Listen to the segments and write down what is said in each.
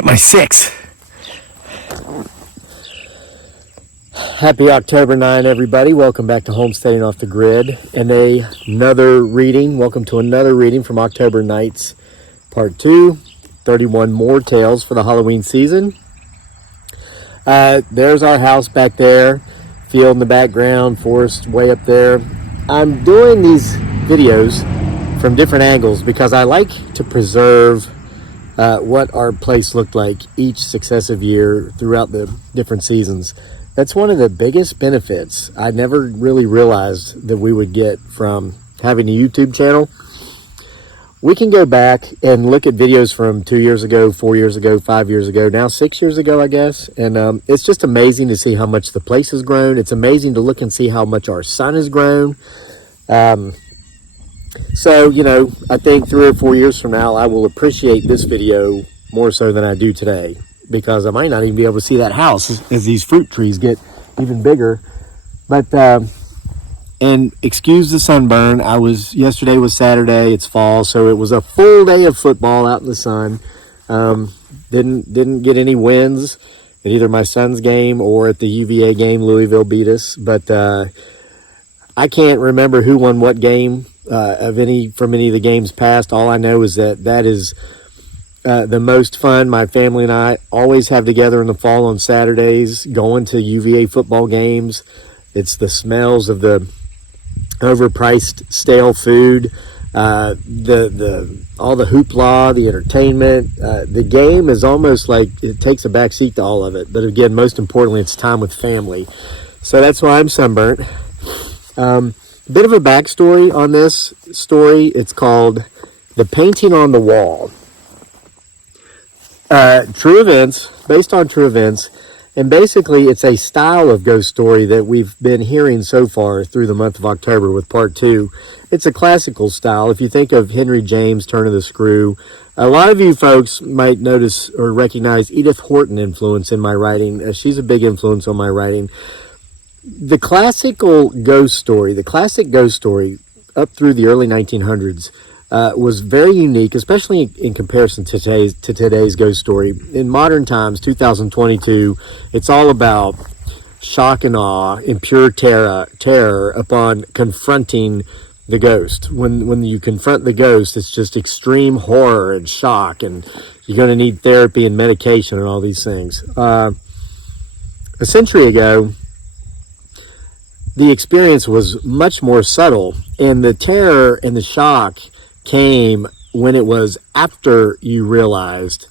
get my 6. Happy October 9, everybody. Welcome back to Homesteading Off the Grid. And another reading. Welcome to another reading from October Nights, Part 2. 31 more tales for the Halloween season. There's our house back there. Field in the background, forest way up there. I'm doing these videos from different angles because I like to preserve what our place looked like each successive year throughout the different seasons. That's one of the biggest benefits I never really realized that we would get from having a YouTube channel. We can go back and look at videos from 2 years ago, 4 years ago, 5 years ago, now 6 years ago, I guess. And it's just amazing to see how much the place has grown. It's amazing to look and see how much our son has grown. So, I think 3 or 4 years from now, I will appreciate this video more so than I do today, because I might not even be able to see that house as these fruit trees get even bigger. But, and excuse the sunburn. Yesterday was Saturday, it's fall, so it was a full day of football out in the sun. Didn't get any wins at either my son's game or at the UVA game. Louisville beat us, but I can't remember who won what game from any of the games past. All I know is that is the most fun my family and I always have together in the fall on Saturdays, going to UVA football games. It's the smells of the overpriced stale food, all the hoopla, the entertainment. The game is almost like it takes a backseat to all of it. But again, most importantly, it's time with family. So that's why I'm sunburnt. Bit of a backstory on this story. It's called The Painting on the Wall. True events, based on true events. And basically, it's a style of ghost story that we've been hearing so far through the month of October with Part 2. It's a classical style. If you think of Henry James' Turn of the Screw, a lot of you folks might notice or recognize Edith Horton influence in my writing. She's a big influence on my writing. The classic ghost story up through the early 1900s was very unique, especially in comparison to today's ghost story. In modern times, 2022, it's all about shock and awe and pure terror upon confronting the ghost. When you confront the ghost, it's just extreme horror and shock, and you're going to need therapy and medication and all these things. A century ago, the experience was much more subtle, and the terror and the shock came when it was after you realized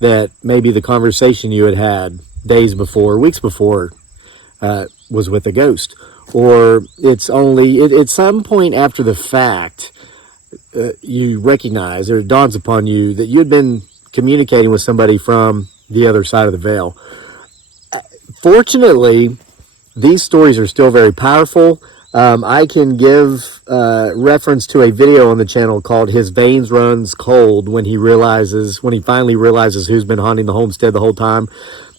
that maybe the conversation you had days before, weeks before, was with a ghost. Or it's only at some point after the fact you recognize, or it dawns upon you, that you'd been communicating with somebody from the other side of the veil. Fortunately, these stories are still very powerful. I can give reference to a video on the channel called His Veins Runs Cold, when he finally realizes who's been haunting the homestead the whole time.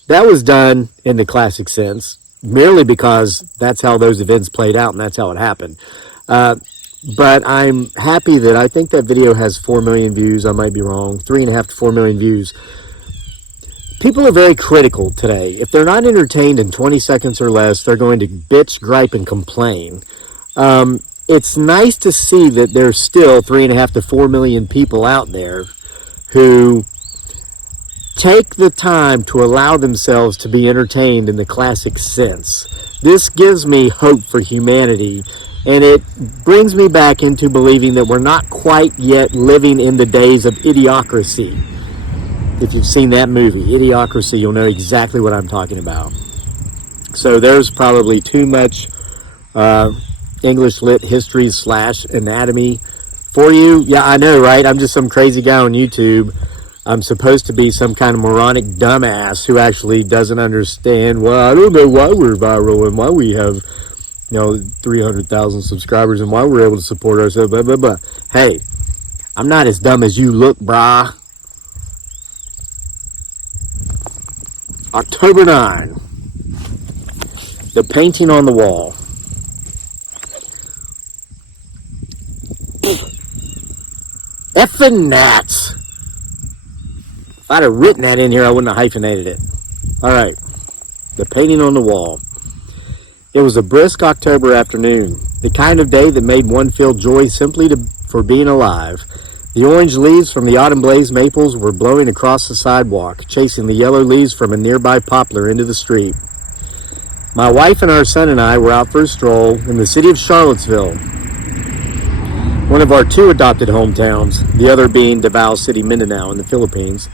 That was done in the classic sense, merely because that's how those events played out and that's how it happened. But I'm happy that I think that video has 4 million views. I might be wrong, 3.5 to 4 million views. People are very critical today. If they're not entertained in 20 seconds or less, they're going to bitch, gripe, and complain. It's nice to see that there's still 3.5 to 4 million people out there who take the time to allow themselves to be entertained in the classic sense. This gives me hope for humanity, and it brings me back into believing that we're not quite yet living in the days of idiocracy. If you've seen that movie, Idiocracy, you'll know exactly what I'm talking about. So there's probably too much English lit history / anatomy for you. Yeah, I know, right? I'm just some crazy guy on YouTube. I'm supposed to be some kind of moronic dumbass who actually doesn't understand, well, I don't know why we're viral and why we have, 300,000 subscribers and why we're able to support ourselves, blah, blah, blah. Hey, I'm not as dumb as you look, brah. October 9, The Painting on the Wall. Effing gnats. I'd have written that in here, I wouldn't have hyphenated it. All right, the painting on the wall. It was a brisk October afternoon, the kind of day that made one feel joy simply for being alive. The orange leaves from the autumn blaze maples were blowing across the sidewalk, chasing the yellow leaves from a nearby poplar into the street. My wife and our son and I were out for a stroll in the city of Charlottesville, one of our 2 adopted hometowns, the other being Davao City, Mindanao in the Philippines.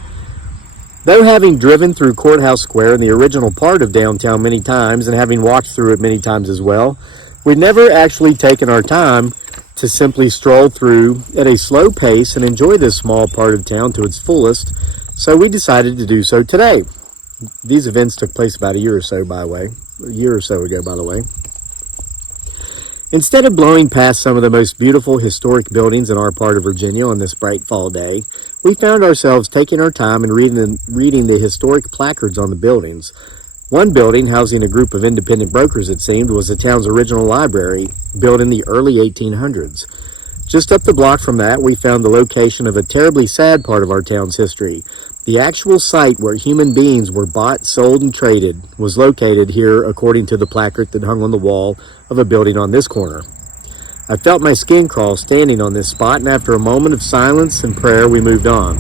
Though having driven through Courthouse Square in the original part of downtown many times and having walked through it many times as well, we'd never actually taken our time to simply stroll through at a slow pace and enjoy this small part of town to its fullest, so we decided to do so today. These events took place about a year or so ago, by the way. Instead of blowing past some of the most beautiful historic buildings in our part of Virginia on this bright fall day, we found ourselves taking our time and reading the historic placards on the buildings. One building, housing a group of independent brokers, it seemed, was the town's original library, built in the early 1800s. Just up the block from that, we found the location of a terribly sad part of our town's history. The actual site where human beings were bought, sold, and traded was located here, according to the placard that hung on the wall of a building on this corner. I felt my skin crawl standing on this spot, and after a moment of silence and prayer, we moved on.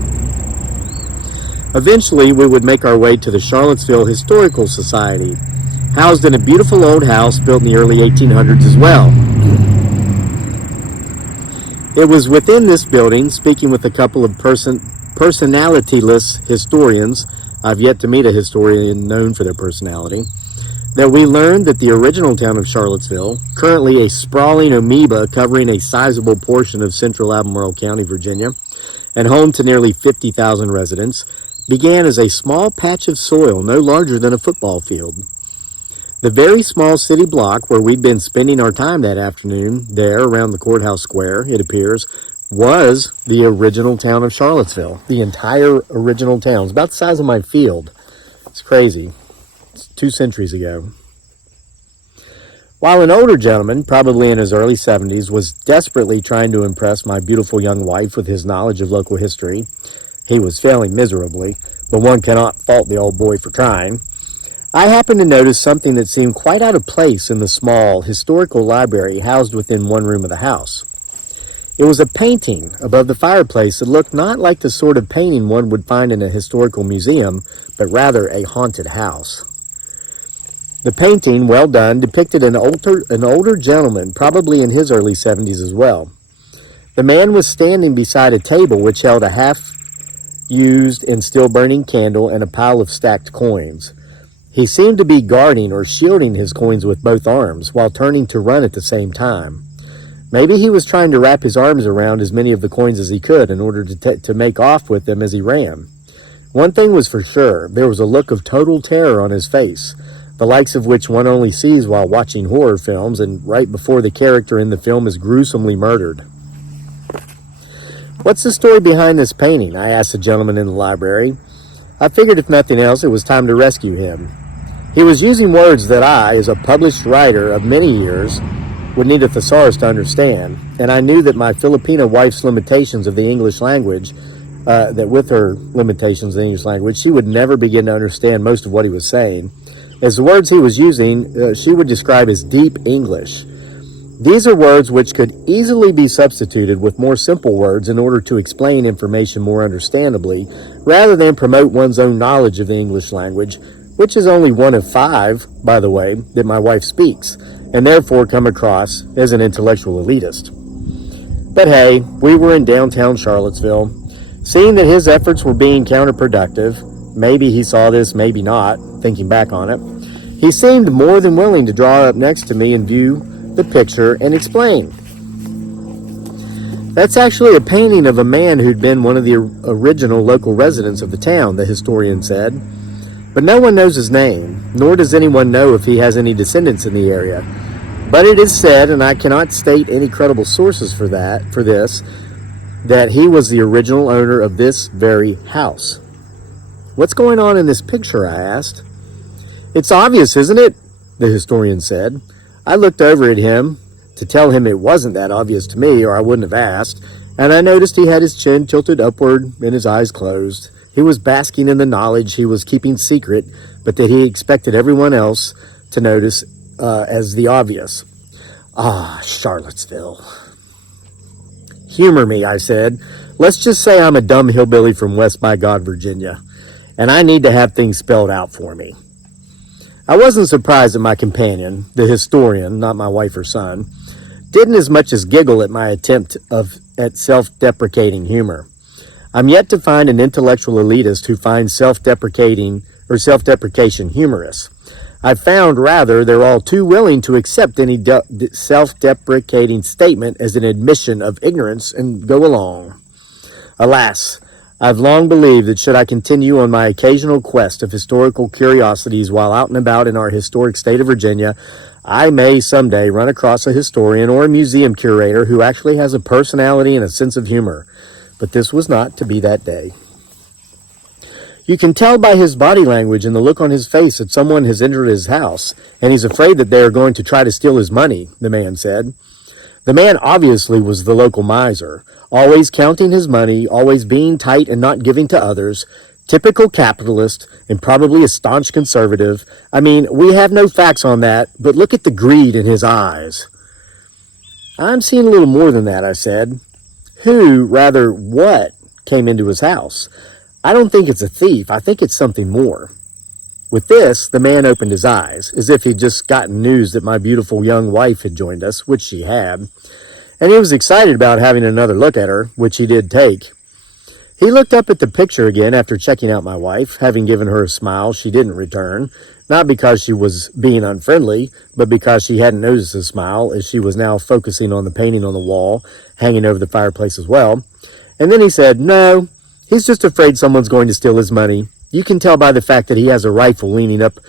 Eventually, we would make our way to the Charlottesville Historical Society, housed in a beautiful old house built in the early 1800s as well. It was within this building, speaking with a couple of personalityless historians — I've yet to meet a historian known for their personality — that we learned that the original town of Charlottesville, currently a sprawling amoeba covering a sizable portion of central Albemarle County, Virginia, and home to nearly 50,000 residents, began as a small patch of soil no larger than a football field. The very small city block where we'd been spending our time that afternoon, there around the courthouse square, it appears, was the original town of Charlottesville. The entire original town. It's about the size of my field. It's crazy. It's 2 centuries ago. While an older gentleman, probably in his early 70s, was desperately trying to impress my beautiful young wife with his knowledge of local history, he was failing miserably, but one cannot fault the old boy for trying. I happened to notice something that seemed quite out of place in the small, historical library housed within one room of the house. It was a painting above the fireplace that looked not like the sort of painting one would find in a historical museum, but rather a haunted house. The painting, well done, depicted an older gentleman, probably in his early 70s as well. The man was standing beside a table which held a half-used and still-burning candle and a pile of stacked coins. He seemed to be guarding or shielding his coins with both arms, while turning to run at the same time. Maybe he was trying to wrap his arms around as many of the coins as he could in order to make off with them as he ran. One thing was for sure, there was a look of total terror on his face, the likes of which one only sees while watching horror films and right before the character in the film is gruesomely murdered. "What's the story behind this painting?" I asked the gentleman in the library. I figured if nothing else, it was time to rescue him. He was using words that I, as a published writer of many years, would need a thesaurus to understand, and I knew that my Filipino wife's limitations of the English language, that with her limitations of the English language, she would never begin to understand most of what he was saying. As the words he was using, she would describe as deep English. These are words which could easily be substituted with more simple words in order to explain information more understandably, rather than promote one's own knowledge of the English language, which is only one of 5, by the way, that my wife speaks, and therefore come across as an intellectual elitist. But hey, we were in downtown Charlottesville. Seeing that his efforts were being counterproductive, maybe he saw this, maybe not, thinking back on it, he seemed more than willing to draw up next to me and view the picture and explain. "That's actually a painting of a man who'd been one of the original local residents of the town," the historian said. "But no one knows his name, nor does anyone know if he has any descendants in the area. But it is said, and I cannot state any credible sources for this, that he was the original owner of this very house." "What's going on in this picture?" I asked. "It's obvious, isn't it?" the historian said. I looked over at him to tell him it wasn't that obvious to me, or I wouldn't have asked, and I noticed he had his chin tilted upward and his eyes closed. He was basking in the knowledge he was keeping secret, but that he expected everyone else to notice as the obvious. Ah, Charlottesville. Humor me, I said. Let's just say I'm a dumb hillbilly from West by God, Virginia, and I need to have things spelled out for me. I wasn't surprised that my companion, the historian, not my wife or son, didn't as much as giggle at my attempt at self-deprecating humor. I'm yet to find an intellectual elitist who finds self-deprecation humorous. I've found, rather, they're all too willing to accept any self-deprecating statement as an admission of ignorance and go along. Alas, I've long believed that should I continue on my occasional quest of historical curiosities while out and about in our historic state of Virginia, I may someday run across a historian or a museum curator who actually has a personality and a sense of humor. But this was not to be that day. You can tell by his body language and the look on his face that someone has entered his house, and he's afraid that they are going to try to steal his money, the man said. The man obviously was the local miser, always counting his money, always being tight and not giving to others, typical capitalist, and probably a staunch conservative. I mean, we have no facts on that, but look at the greed in his eyes. I'm seeing a little more than that, I said. What came into his house? I don't think it's a thief. I think it's something more. With this, the man opened his eyes, as if he'd just gotten news that my beautiful young wife had joined us, which she had, and he was excited about having another look at her, which he did take. He looked up at the picture again after checking out my wife, having given her a smile she didn't return, not because she was being unfriendly, but because she hadn't noticed the smile, as she was now focusing on the painting on the wall, hanging over the fireplace as well. And then he said, "No, he's just afraid someone's going to steal his money. You can tell by the fact that he has a rifle leaning up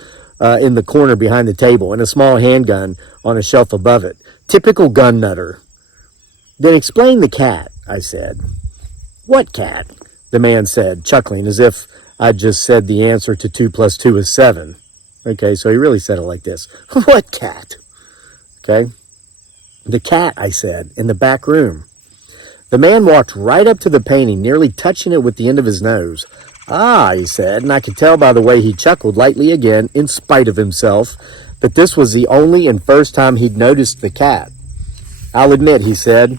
in the corner behind the table and a small handgun on a shelf above it. Typical gun nutter." "Then explain the cat," I said. "What cat?" the man said, chuckling as if I'd just said the answer to 2 + 2 is 7. Okay, so he really said it like this. "What cat?" Okay. "The cat," I said, "in the back room." The man walked right up to the painting, nearly touching it with the end of his nose. "Ah," he said, and I could tell by the way he chuckled lightly again, in spite of himself, that this was the only and first time he'd noticed the cat. "I'll admit," he said,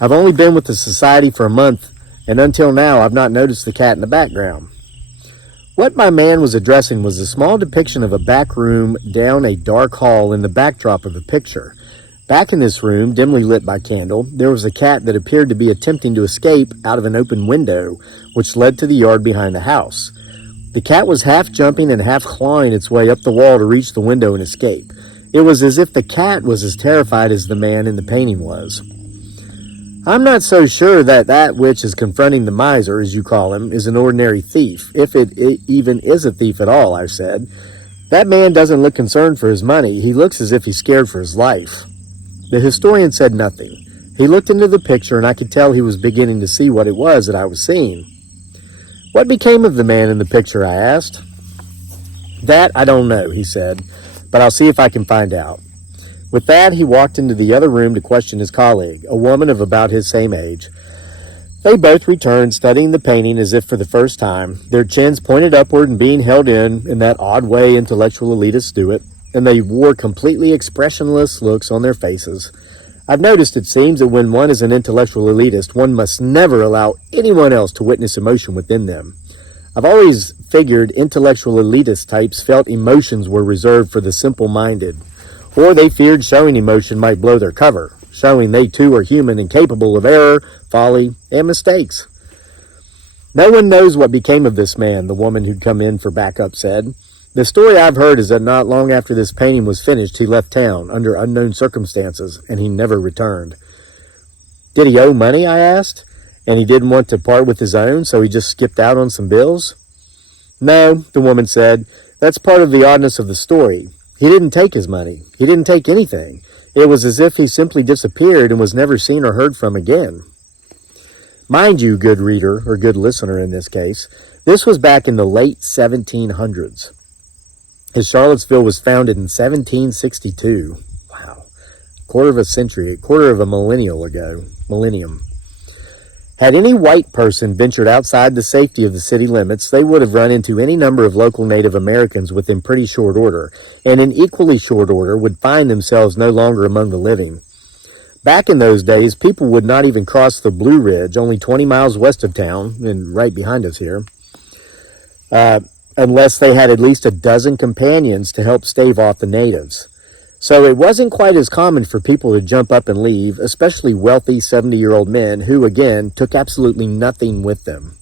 "I've only been with the society for a month, and until now I've not noticed the cat in the background." What my man was addressing was a small depiction of a back room down a dark hall in the backdrop of the picture. Back in this room, dimly lit by candle, there was a cat that appeared to be attempting to escape out of an open window, which led to the yard behind the house. The cat was half jumping and half clawing its way up the wall to reach the window and escape. It was as if the cat was as terrified as the man in the painting was. "I'm not so sure that that which is confronting the miser, as you call him, is an ordinary thief, if it even is a thief at all," I said. "That man doesn't look concerned for his money. He looks as if he's scared for his life." The historian said nothing. He looked into the picture, and I could tell he was beginning to see what it was that I was seeing. "What became of the man in the picture?" I asked. "That I don't know," he said, "but I'll see if I can find out." With that, he walked into the other room to question his colleague, a woman of about his same age. They both returned, studying the painting as if for the first time, their chins pointed upward and being held in that odd way intellectual elitists do it, and they wore completely expressionless looks on their faces. I've noticed, it seems, that when one is an intellectual elitist, one must never allow anyone else to witness emotion within them. I've always figured intellectual elitist types felt emotions were reserved for the simple-minded, or they feared showing emotion might blow their cover, showing they too are human and capable of error, folly, and mistakes. "No one knows what became of this man," the woman who'd come in for backup said. "The story I've heard is that not long after this painting was finished, he left town under unknown circumstances, and he never returned." "Did he owe money?" I asked. "And he didn't want to part with his own, so he just skipped out on some bills?" "No," the woman said. "That's part of the oddness of the story. He didn't take his money. He didn't take anything. It was as if he simply disappeared and was never seen or heard from again." Mind you, good reader, or good listener in this case, this was back in the late 1700s. His Charlottesville was founded in 1762. Wow. Quarter of a millennium. Had any white person ventured outside the safety of the city limits, they would have run into any number of local Native Americans within pretty short order, and in equally short order would find themselves no longer among the living. Back in those days, people would not even cross the Blue Ridge, only 20 miles west of town, and right behind us here, unless they had at least a dozen companions to help stave off the natives. So it wasn't quite as common for people to jump up and leave, especially wealthy 70-year-old men who, again, took absolutely nothing with them.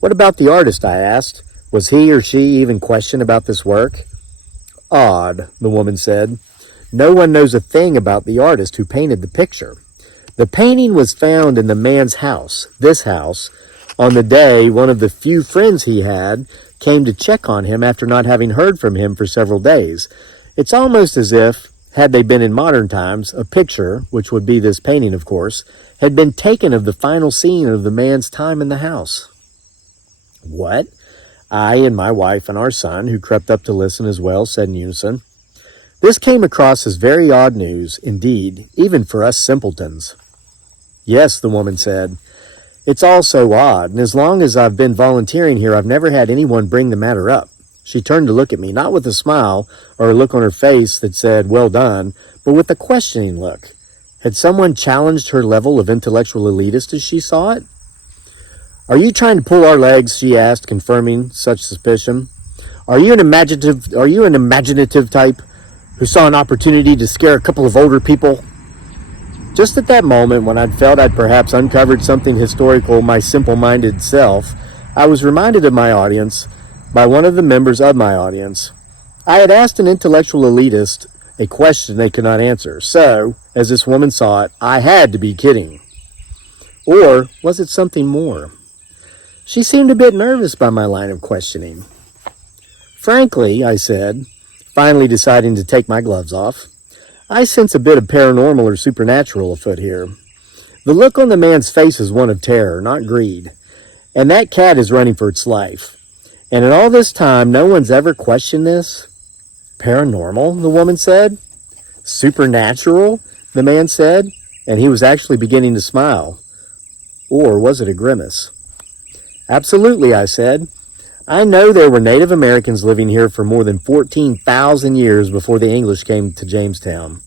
What about the artist, I asked. Was he or she even questioned about this work? Odd, the woman said. No one knows a thing about the artist who painted the picture. The painting was found in the man's house, this house, on the day one of the few friends he had came to check on him after not having heard from him for several days. It's almost as if, had they been in modern times, a picture, which would be this painting of course, had been taken of the final scene of the man's time in the house. What? I and my wife and our son, who crept up to listen as well, said in unison. This came across as very odd news, indeed, even for us simpletons. Yes, the woman said. It's all so odd, and as long as I've been volunteering here, I've never had anyone bring the matter up. She turned to look at me, not with a smile or a look on her face that said, well done, but with a questioning look. Had someone challenged her level of intellectual elitist as she saw it? Are you trying to pull our legs? She asked, confirming such suspicion. Are you an imaginative type who saw an opportunity to scare a couple of older people? Just at that moment, when I'd felt I'd perhaps uncovered something historical, my simple-minded self, I was reminded of my audience by one of the members of my audience. I had asked an intellectual elitist a question they could not answer, so, as this woman saw it, I had to be kidding. Or was it something more? She seemed a bit nervous by my line of questioning. Frankly, I said, finally deciding to take my gloves off, I sense a bit of paranormal or supernatural afoot here. The look on the man's face is one of terror, not greed. And that cat is running for its life. And in all this time, no one's ever questioned this? Paranormal, the woman said. Supernatural, the man said, and he was actually beginning to smile. Or was it a grimace? Absolutely, I said. I know there were Native Americans living here for more than 14,000 years before the English came to Jamestown.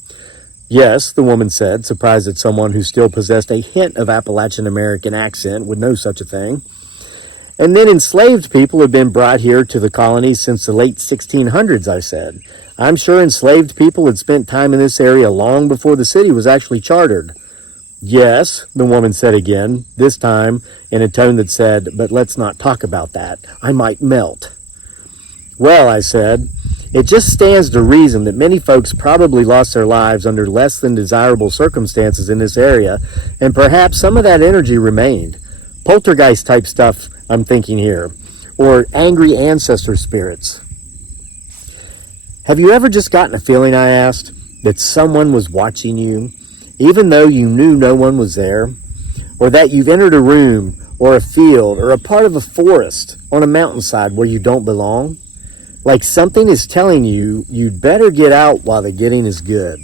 Yes, the woman said, surprised that someone who still possessed a hint of Appalachian American accent would know such a thing. And then enslaved people have been brought here to the colonies since the late 1600s, I said. I'm sure enslaved people had spent time in this area long before the city was actually chartered. Yes, the woman said again, this time in a tone that said, but let's not talk about that. I might melt. Well, I said, it just stands to reason that many folks probably lost their lives under less than desirable circumstances in this area, and perhaps some of that energy remained. Poltergeist type stuff, I'm thinking here, or angry ancestor spirits. Have you ever just gotten a feeling, I asked, that someone was watching you, even though you knew no one was there? Or that you've entered a room, or a field, or a part of a forest on a mountainside where you don't belong? Like something is telling you you'd better get out while the getting is good.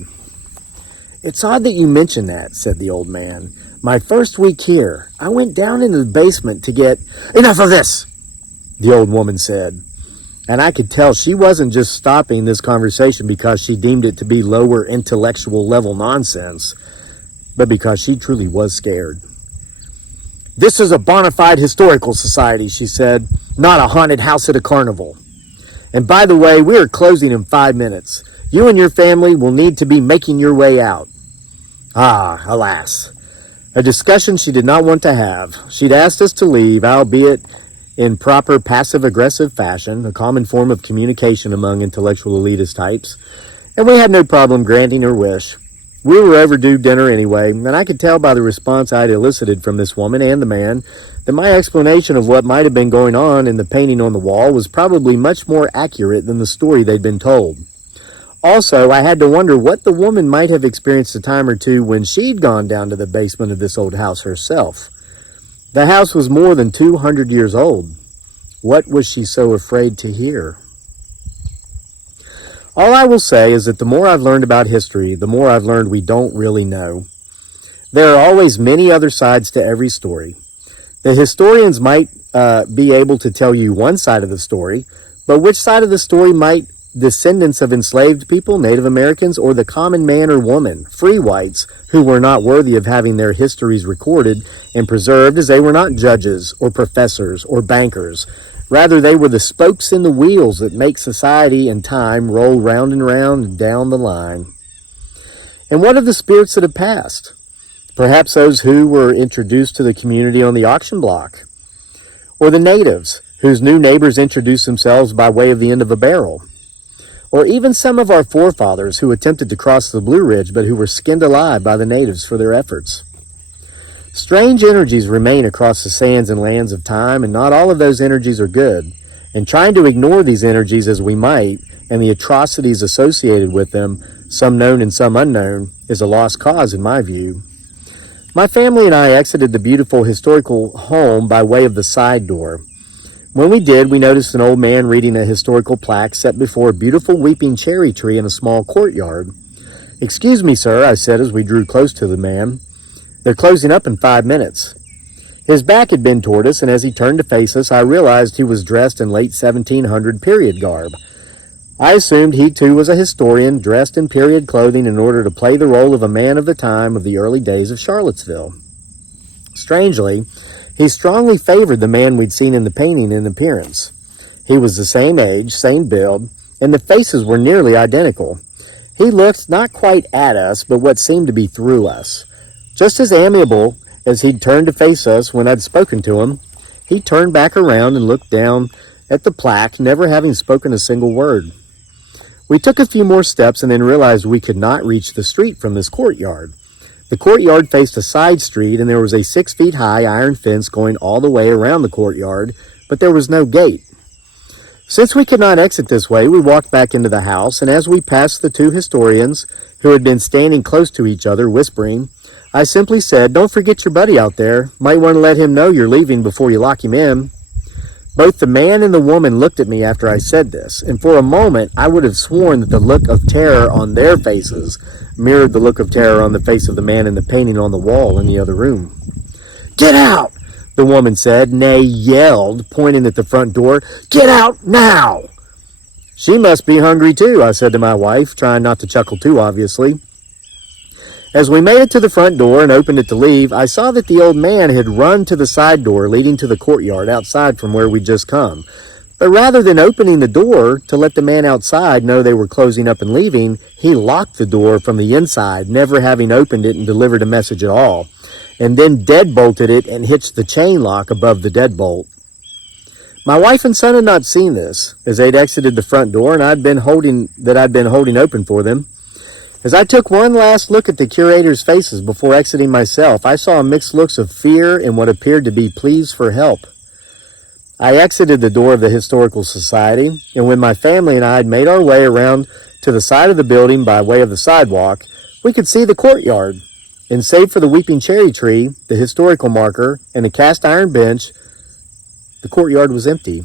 It's odd that you mention that, said the old man. My first week here, I went down into the basement to get... Enough of this, the old woman said. And I could tell she wasn't just stopping this conversation because she deemed it to be lower intellectual level nonsense, but because she truly was scared. This is a bona fide historical society, she said, not a haunted house at a carnival. And by the way, we are closing in 5 minutes. You and your family will need to be making your way out. Ah, alas. A discussion she did not want to have. She'd asked us to leave, albeit in proper passive-aggressive fashion, a common form of communication among intellectual elitist types, and we had no problem granting her wish. We were overdue dinner anyway, and I could tell by the response I'd elicited from this woman and the man that my explanation of what might have been going on in the painting on the wall was probably much more accurate than the story they'd been told. Also, I had to wonder what the woman might have experienced a time or two when she'd gone down to the basement of this old house herself. The house was more than 200 years old. What was she so afraid to hear? All I will say is that the more I've learned about history, the more I've learned we don't really know. There are always many other sides to every story. The historians might be able to tell you one side of the story, but which side of the story might descendants of enslaved people, Native Americans, or the common man or woman, free whites, who were not worthy of having their histories recorded and preserved, as they were not judges or professors or bankers. Rather, they were the spokes in the wheels that make society and time roll round and round down the line. And what of the spirits that have passed? Perhaps those who were introduced to the community on the auction block, or the natives whose new neighbors introduced themselves by way of the end of a barrel, or even some of our forefathers who attempted to cross the Blue Ridge but who were skinned alive by the natives for their efforts. Strange energies remain across the sands and lands of time, and not all of those energies are good. And trying to ignore these energies as we might, and the atrocities associated with them, some known and some unknown, is a lost cause in my view. My family and I exited the beautiful historical home by way of the side door. When we did, we noticed an old man reading a historical plaque set before a beautiful weeping cherry tree in a small courtyard. "Excuse me, sir," I said as we drew close to the man. "They're closing up in 5 minutes." His back had been toward us, and as he turned to face us, I realized he was dressed in late 1700 period garb. I assumed he too was a historian, dressed in period clothing in order to play the role of a man of the time of the early days of Charlottesville. Strangely, he strongly favored the man we'd seen in the painting in appearance. He was the same age, same build, and the faces were nearly identical. He looked not quite at us, but what seemed to be through us. Just as amiable as he'd turned to face us when I'd spoken to him, he turned back around and looked down at the plaque, never having spoken a single word. We took a few more steps and then realized we could not reach the street from this courtyard. The courtyard faced a side street, and there was a 6 feet high iron fence going all the way around the courtyard, but there was no gate. Since we could not exit this way, we walked back into the house, and as we passed the two historians, who had been standing close to each other, whispering, I simply said, "Don't forget your buddy out there. Might want to let him know you're leaving before you lock him in." Both the man and the woman looked at me after I said this, and for a moment I would have sworn that the look of terror on their faces mirrored the look of terror on the face of the man in the painting on the wall in the other room. "Get out!" the woman said, nay, yelled, pointing at the front door. "Get out now!" "She must be hungry too," I said to my wife, trying not to chuckle too obviously. As we made it to the front door and opened it to leave, I saw that the old man had run to the side door leading to the courtyard outside from where we'd just come. But rather than opening the door to let the man outside know they were closing up and leaving, he locked the door from the inside, never having opened it and delivered a message at all, and then deadbolted it and hitched the chain lock above the deadbolt. My wife and son had not seen this, as they'd exited the front door and I'd been holding open for them. As I took one last look at the curators' faces before exiting myself, I saw mixed looks of fear and what appeared to be pleas for help. I exited the door of the Historical Society, and when my family and I had made our way around to the side of the building by way of the sidewalk, we could see the courtyard, and save for the weeping cherry tree, the historical marker, and the cast iron bench, the courtyard was empty.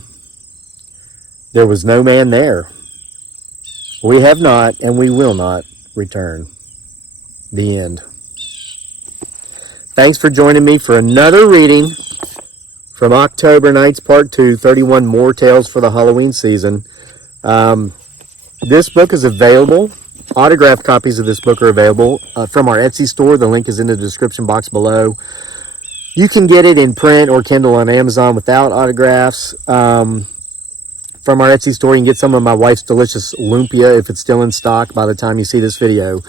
There was no man there. We have not, and we will not, return. The end. Thanks for joining me for another reading from October Nights Part 2, 31 More Tales for the Halloween Season. This book is available. Autographed copies of this book are available from our Etsy store. The link is in the description box below. You can get it in print or Kindle on Amazon without autographs. From our Etsy store, you can get some of my wife's delicious lumpia if it's still in stock by the time you see this video.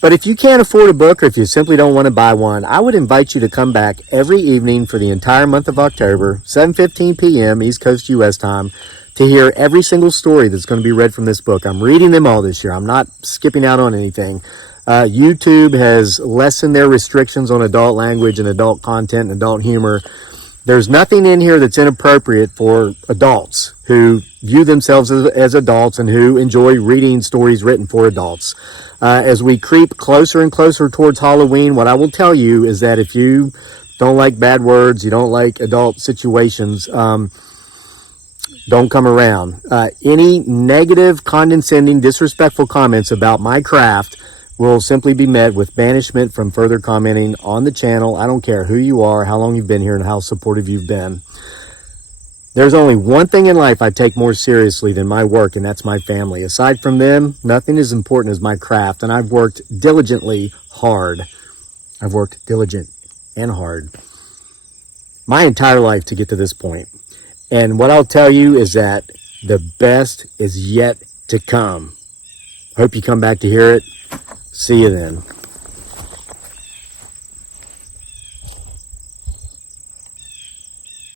But if you can't afford a book or if you simply don't want to buy one, I would invite you to come back every evening for the entire month of October, 7:15 p.m. East Coast U.S. time, to hear every single story that's going to be read from this book. I'm reading them all this year. I'm not skipping out on anything. YouTube has lessened their restrictions on adult language and adult content and adult humor. There's nothing in here that's inappropriate for adults who view themselves as adults and who enjoy reading stories written for adults. As we creep closer and closer towards Halloween, what I will tell you is that if you don't like bad words, you don't like adult situations, don't come around. Any negative, condescending, disrespectful comments about my craft will simply be met with banishment from further commenting on the channel. I don't care who you are, how long you've been here, and how supportive you've been. There's only one thing in life I take more seriously than my work, and that's my family. Aside from them, nothing as important as my craft, and I've worked diligently hard. I've worked diligent and hard my entire life to get to this point. And what I'll tell you is that the best is yet to come. Hope you come back to hear it. See you then.